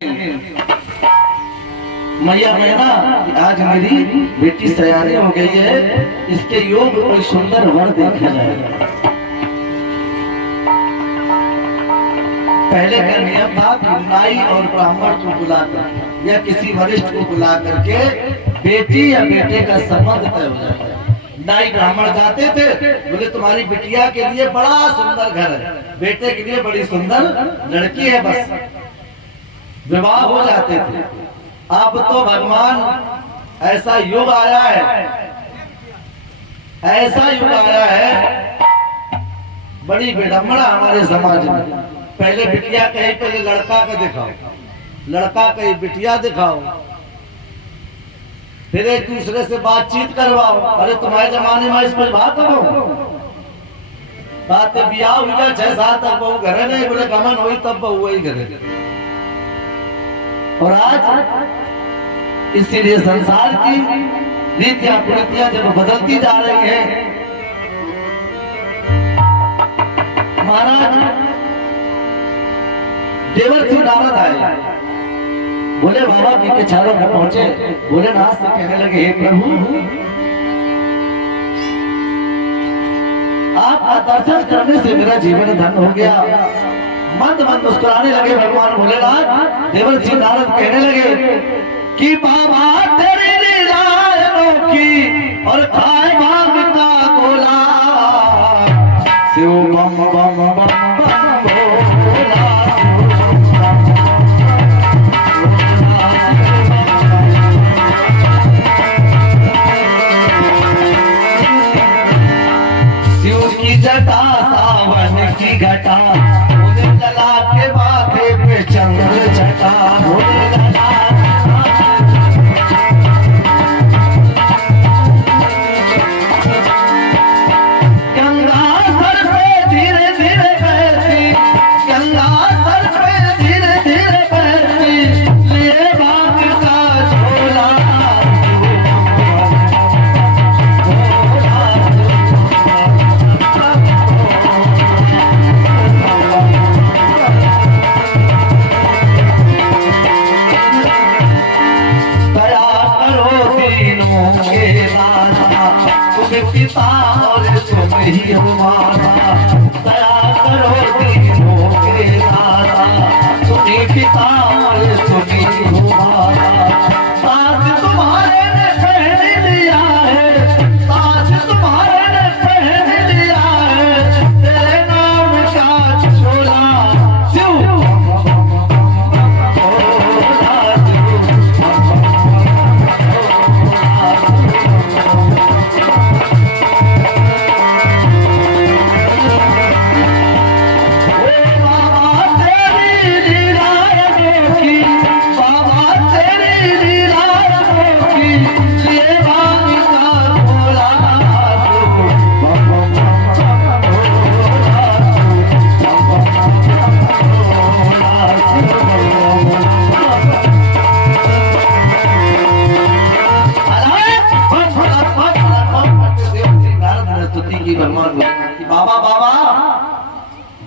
मैया मैना आज मेरी बेटी सयानी हो गई है, इसके योग कोई सुंदर वर देखा जाएगा। पहले का नियम था कि नाई और ब्राह्मण को बुलाकर या किसी वरिष्ठ को बुला करके बेटी या बेटे का संबंध तय हो जाता है। नाई ब्राह्मण जाते थे, बोले तुम्हारी बिटिया के लिए बड़ा सुंदर घर है, बेटे के लिए बड़ी सुंदर लड़की है, बस विवाह हो जाते थे। अब तो भगवान ऐसा युग आया है, ऐसा युग आया है, बड़ी विडंबना हमारे समाज में। पहले बिटिया कहीं, पहले लड़का का दिखाओ, लड़का कहीं बिटिया दिखाओ, फिर एक दूसरे से बातचीत करवाओ। अरे तुम्हारे जमाने में इस पर बात करो, बात ब्याह हुई 6 साल तक बहू घरे नहीं, बोले गमन हुई तब बहू वही घरे। और आज इसीलिए संसार की रीतियां कुरीतियां जब बदलती जा रही है, महाराज देवर्षि नारद आए, बोले बाबा के चारों में पहुंचे, भोलेनाथ से कहने लगे, हे प्रभु आपका दर्शन करने से मेरा जीवन धन्य हो गया। मंद मंद मुस्कुराने लगे भगवान भोलेनाथ। देवर्षि नारद कहने लगे कि बाबा तेरी लीला अनोखी और खाए भांग का गोला, शिव बम बम बम बम भोला, शिव की जटा सावन की घटा, जला के माथे पे चंद्र छटा, गंगा सर पे धीरे धीरे बहती, गंगा सर पे धीरे धीरे बहती, लिए भांग का झोला, पिता और तुम ही हमारा, दया करो तीनों के दाता, तुम्ही पिता और तुम ही हमारा। साथ तुम्हारे ने पहन लिया है, साथ तुम्हारे ने पहन लिया है, तेरे नाम का झोला, शिव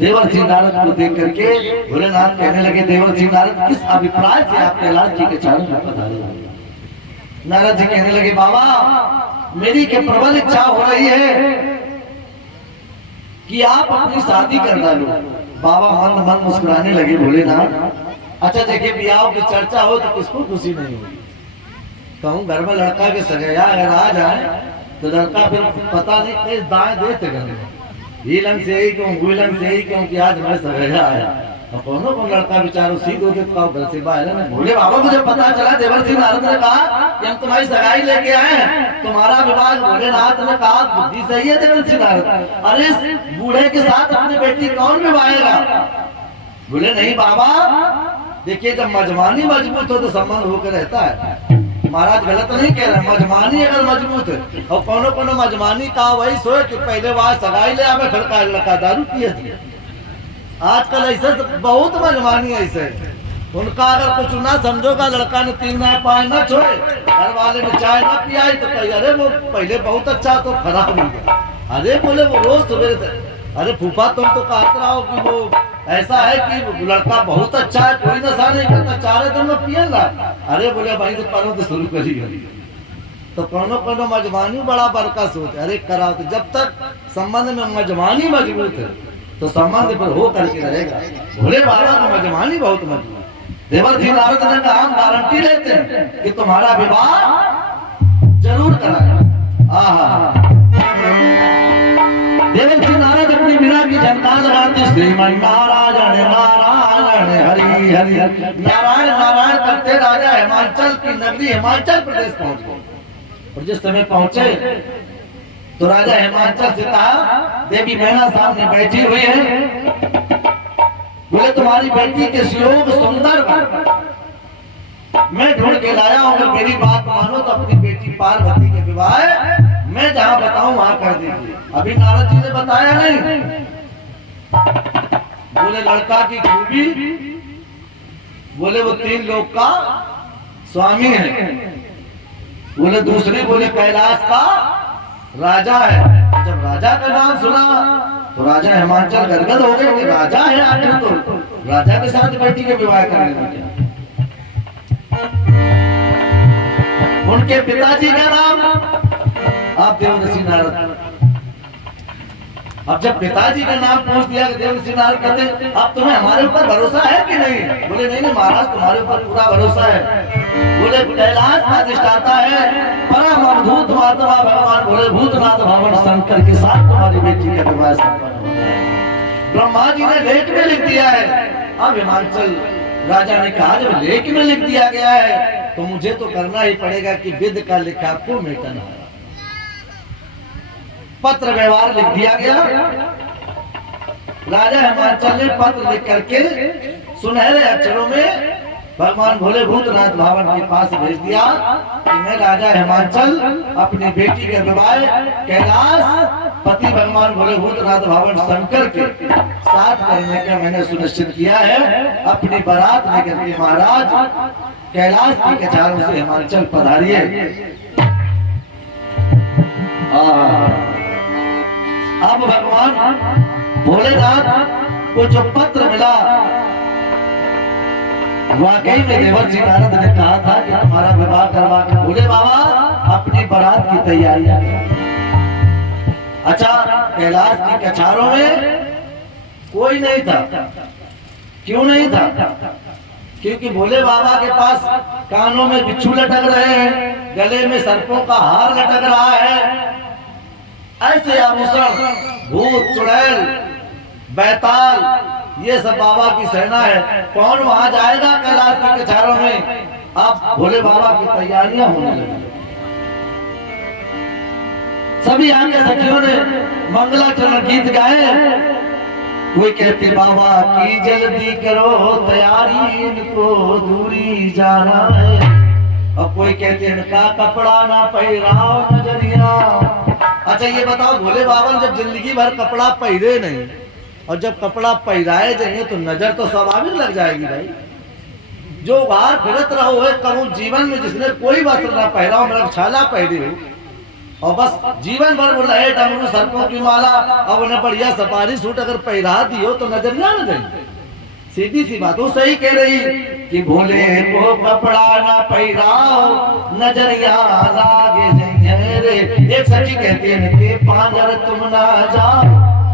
देवर्षि नारद को देख करके भोलेनाथ कहने लगे, देवर्षि नारद किस अभिप्राय से आप कैलाश जी के चरणों में पधारे? नारद जी कहने लगे, बाबा मेरी के प्रबल इच्छा हो रही है कि आप अपनी शादी कर डालो। बाबा मंद मंद मुस्कुराने लगे, भोलेनाथ अच्छा देखिए ब्याह की चर्चा हो तो किसको खुशी नहीं होगी। कहूँ घर में लड़का के सगैया अगर आ जाए तो लड़का फिर पता नहीं किस दाएं देते घर में, हीलन से ही क्यों, गुलन से ही क्यों कि आज मैं सगैया आया। तो कौन लड़का बेचारो सीध होते तो घर से बाहर है। बोले बाबा मुझे पता चला, देवर्षि नारद ने कहा कि हम तुम्हारी सगाई लेके आए, तुम्हारा विवाह। भोलेनाथ ने कहा बुद्धि सही है देवर्षि नारद, अरे इस बूढ़े के साथ अपनी बेटी कौन विवाहेगा? बोले नहीं बाबा देखिए, जब मजमानी मजबूत हो तो संबंध होकर रहता है। महाराज गलत नहीं कह रहे, मजमानी अगर मजबूत है और कोनो मजमानी का वही सोए कि पहले वहां सगाई ले आवे, फिर का लड़का दारू पिए। आजकल ऐसे बहुत मजमानी ऐसे उनका अगर कुछ ना समझोगा, लड़का ने 3 ना 5 ना छोड़े, घर वाले ने चाय ना पियाई तो कही अरे वो पहले बहुत अच्छा तो खराब हो गया। अरे बोले वो रोज सुबह, अरे फूफा तुम तो कहते रहो कि वो ऐसा है कि लड़का बहुत अच्छा है, कोई नशा नहीं करता, 4 दिन में पियन रहा। अरे बोले भाई तो करो तो शुरू करी तो कोनो मजमानी बड़ा बड़का सोच, अरे कराओ तो जब तक संबंध में मजमानी मजबूत है तो संबंध पर हो करके रहेगा। भोले बाबा का मजमानी बहुत मजबूत। देवर्षि नारद ने कहा हम गारंटी लेते हैं कि तुम्हारा विवाह जरूर कराएंगे। देवर्षि नारद अपनी वीणा की झनकार लगाते श्रीमन नारायण नारायण हरि हरि नारायण नारायण करते राजा हिमाचल की नगरी हिमाचल प्रदेश पहुंच गए। और जिस समय पहुंचे तो राजा हिमाचल से कहा देवी मैना सामने बैठी हुई है, बोले तुम्हारी बेटी के सुयोग सुंदर मैं ढूंढ के लाया हूं, अगर मेरी बात मानो तो अपनी बेटी पार्वती के विवाह मैं जहां बताऊं वहां कर दीजिए। अभी नारद जी ने बताया नहीं, बोले लड़का की खूबी, बोले वो 3 लोक का स्वामी है, बोले दूसरी बोले कैलाश का राजा है। जब राजा का नाम सुना तो राजा हिमाचल गदगद हो गए कि राजा है आखिर, तो राजा के साथ बेटी के विवाह करने लगे। उनके पिताजी का नाम आप देवर्षि नारद। अब जब पिताजी का नाम पूछ दिया देवर्षि नारद कहते अब तुम्हें हमारे ऊपर भरोसा है कि नहीं? बोले नहीं नहीं महाराज तुम्हारे ऊपर पूरा भरोसा है। बोले कैलाश का अधिष्ठाता है परम अवधूत महात्मा भगवान बोले भूतनाथ भवन शंकर के साथ तुम्हारी बेटी का विवाह संपन्न होना है। ब्रह्मा जी ने लेख में लिख दिया है। अब हिमाचल राजा ने कहा जब लेख में लिख दिया गया है तो मुझे तो करना ही पड़ेगा कि विद का लिखा को मिटना। पत्र व्यवहार लिख दिया गया। राजा हिमाचल ने पत्र लिख करके सुनहरे अक्षरों में भगवान भोले भूतनाथ भावन के पास भेज दिया कि मैं राजा हिमाचल अपनी बेटी के विवाह कैलाश पति भगवान भोले भूतनाथ भावन शंकर के साथ करने का मैंने सुनिश्चित किया है। अपनी बारात लेकर के महाराज कैलाश की कचारों से हिमाचल पधारिए। अब भगवान भोलेनाथ को जो पत्र मिला वाकई में देवर्षि नारद ने कहा था कि तुम्हारा विवाह करवा के भोले बाबा अपनी बारात की तैयारियां। अच्छा कैलाश की कछारों में कोई नहीं था। क्यों नहीं था? क्योंकि भोले बाबा के पास कानों में बिच्छू लटक रहे हैं, गले में सर्पों का हार लटक रहा है। ऐसे आभूषण भूत चुड़ैल बैताल ये सब बाबा की सेना है। कौन वहां जाएगा कैलाश के कछारों में? अब भोले बाबा की तैयारियां होने लगी। सभी आगे सखियों ने मंगलाचरण गीत गाए। कोई कहते बाबा की जल्दी करो तैयारी इनको दूरी जाना है, और कोई कहते इनका कपड़ा ना पहराओ नजरिया। अच्छा ये बताओ भोले बाबा जब जिंदगी भर कपड़ा पहरे नहीं और जब कपड़ा पहराए जाएंगे तो नजर तो स्वाभाविक लग जाएगी भाई। जो बाहर फिरत रहो है कहूँ जीवन में जिसने कोई वस्त्र ना पहरा हो, मतलब छाला पहरे हो और बस जीवन भर वो लहे डमरू सर्पों की माला और उन्हें बढ़िया सफारी सूट अगर पहरा दियो तो नजरिया न जाएगी। सीधी सी बात वो सही कह रही कि भोले को कपड़ा ना पहराओ नजरिया लागे जाइए रे। एक सखी कहती है कि पांजर तुम ना जाओ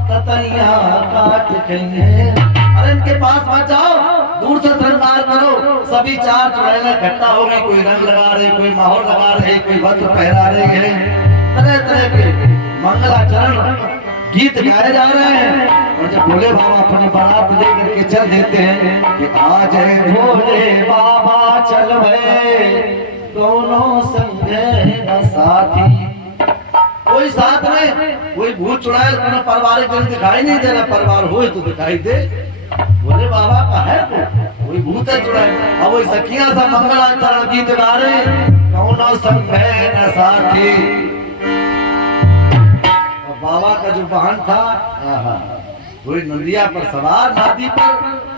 ततैया काट खइए। अरे इनके पास मत जाओ, दूर से श्रृंगार करो। सभी 4 चुड़ैलें इकट्ठा हो गई, कोई रंग लगा रहे, कोई माहौल लगा रहे, कोई वस्त्र पहरा रहे हैं, तरह तरह के मंगलाचरण गीत गाए जा रहे हैं। और जब भोले बाबा अपनी बारात लेकर के चल देते हैं कि आज भोले बाबा चल भे दोनों संग न साथी। कोई साथ में कोई भूत चुड़ैल अपने पारिवारिक जन दिखाई नहीं दे रहा, परिवार हो तो दिखाई दे। भोले बाबा का है कोई भूत है चुड़ैल। और वही सखियां सब मंगलाचरण गीत गा रहे दोनों संग न साथी। बाबा का जो वाहन था वही नंदिया पर सवार नादी पर,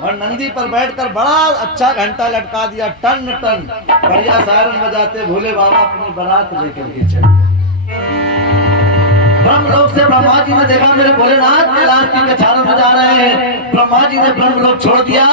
और नंदी पर बैठकर बड़ा अच्छा घंटा लटका दिया टन टन बढ़िया सायरन बजाते भोले बाबा अपनी बारात लेकर के चले। ब्रह्मलोक से ब्रह्मा जी ने देखा मेरे भोलेनाथ कैलाश की कछारों में जा रहे हैं। ब्रह्मा जी ने ब्रह्मलोक छोड़ दिया